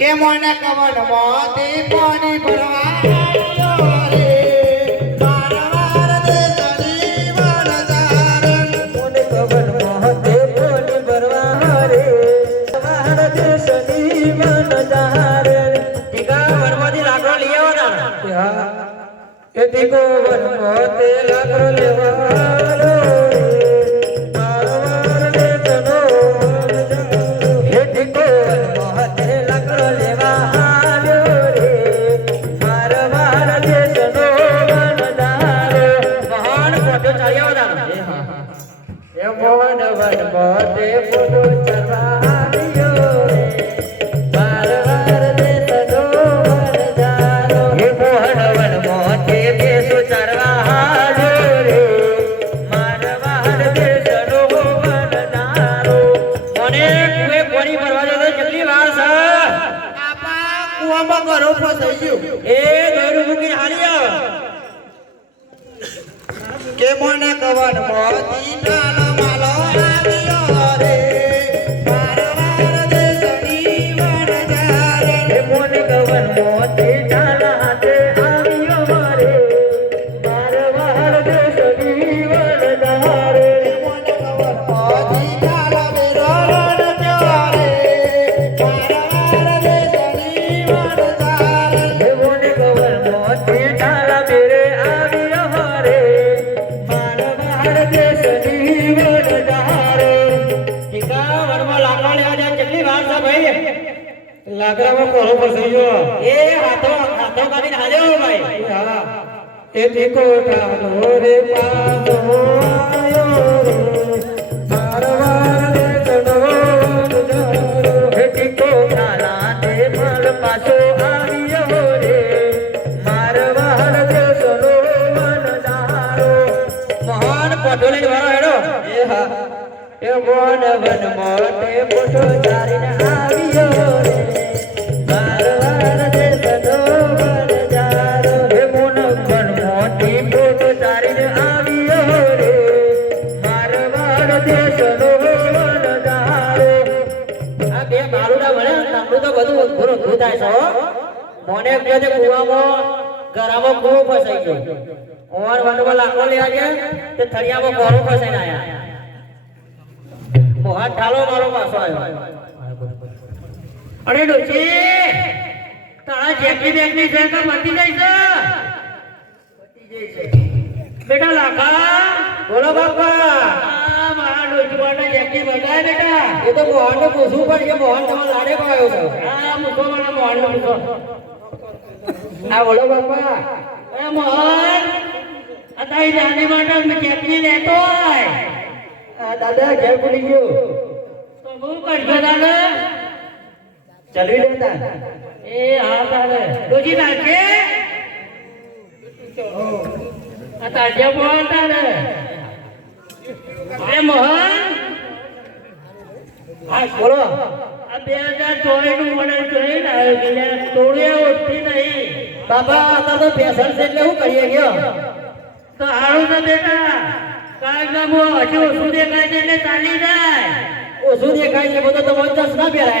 કે મોને કવન મોતી પાણી ભરવા રે મારવાર દેશની વણજાર મોને કવન મોતી પાણી ભરવા રે મારવાર દેશની વણજાર ટીકા વરમાંથી લાકડો લઈ આવો ના એ ટીકો વરમાંથી લાકડો લેવા કે મોને કવન મોતી નાનો માલો આવ્યો રે મારવાર દેશની વણજાર કે મોને કવન મોતી નાનો હાથે આવ્યો રે મારવાર દેશની વણજાર કે મોને કવન મોતી નાનો મેરો રણજો રે મારવાર દેશની વણજાર કે મોને કવન મોતી નાનો મેરે આવ્યો રે લાકડામાં કોરો ફસાઈ ગયો એ હાથો કાઢીને હાલ્યો ભાઈ હા એ ટીકો ઠાનો રે પાસો આયો રે મારવાર દેશનો એ ટીકો ઠાના તે ફળ પાછો આવ્યો રે મારવાર દેશનો વનદારો મહાન પટોલી વાળો હેડો એ હા એ મોન વન મોટે પોટો ચારીને આવ્યો રે મોને કે કુવામાં ગરામાં કુવો ફસાઈ ગયો ઓર વનમાં લાકડો લેવા ગયા તે થળિયામાં કોરો ફસાઈને આયા મોહા ઠાલો મારો પાછો આવ્યો અરે ડોચી તારા જેટલી બેટલી છે કે મટી જાય છે બેટા લાખા બોલો બાપા મારા ડોચી માટે જેટલી બગાય બેટા એ તો મોહનને પૂછવું પડશે મોહન તમારા લાડે પાયો છે મૂકો મને મોહનને મૂકો આ બોલો બાપા એ મોહન આ તારી જાની માટે જેટલી લેતો હોય દાદા ઘેર ભૂલી ગયો તો હું કરશો દાદા ચલવી દેતા એ હા તારે ડોજી નાખે આ તાજ્યા બોલ તારે અરે મોહન હા બોલો આ 2024 નું મોડેલ જોઈને આવ્યો છે તોડ્યા ઓછી નહીં બાબા આ તો ફેશન છે એટલે હું કરીએ ગયો તો હારું છે બેટા કાગમો હજુ ઓછું દેખાય છે એટલે ચાલી જાય ઓછું દેખાય છે બધો તો ચશ્મા પહેરાય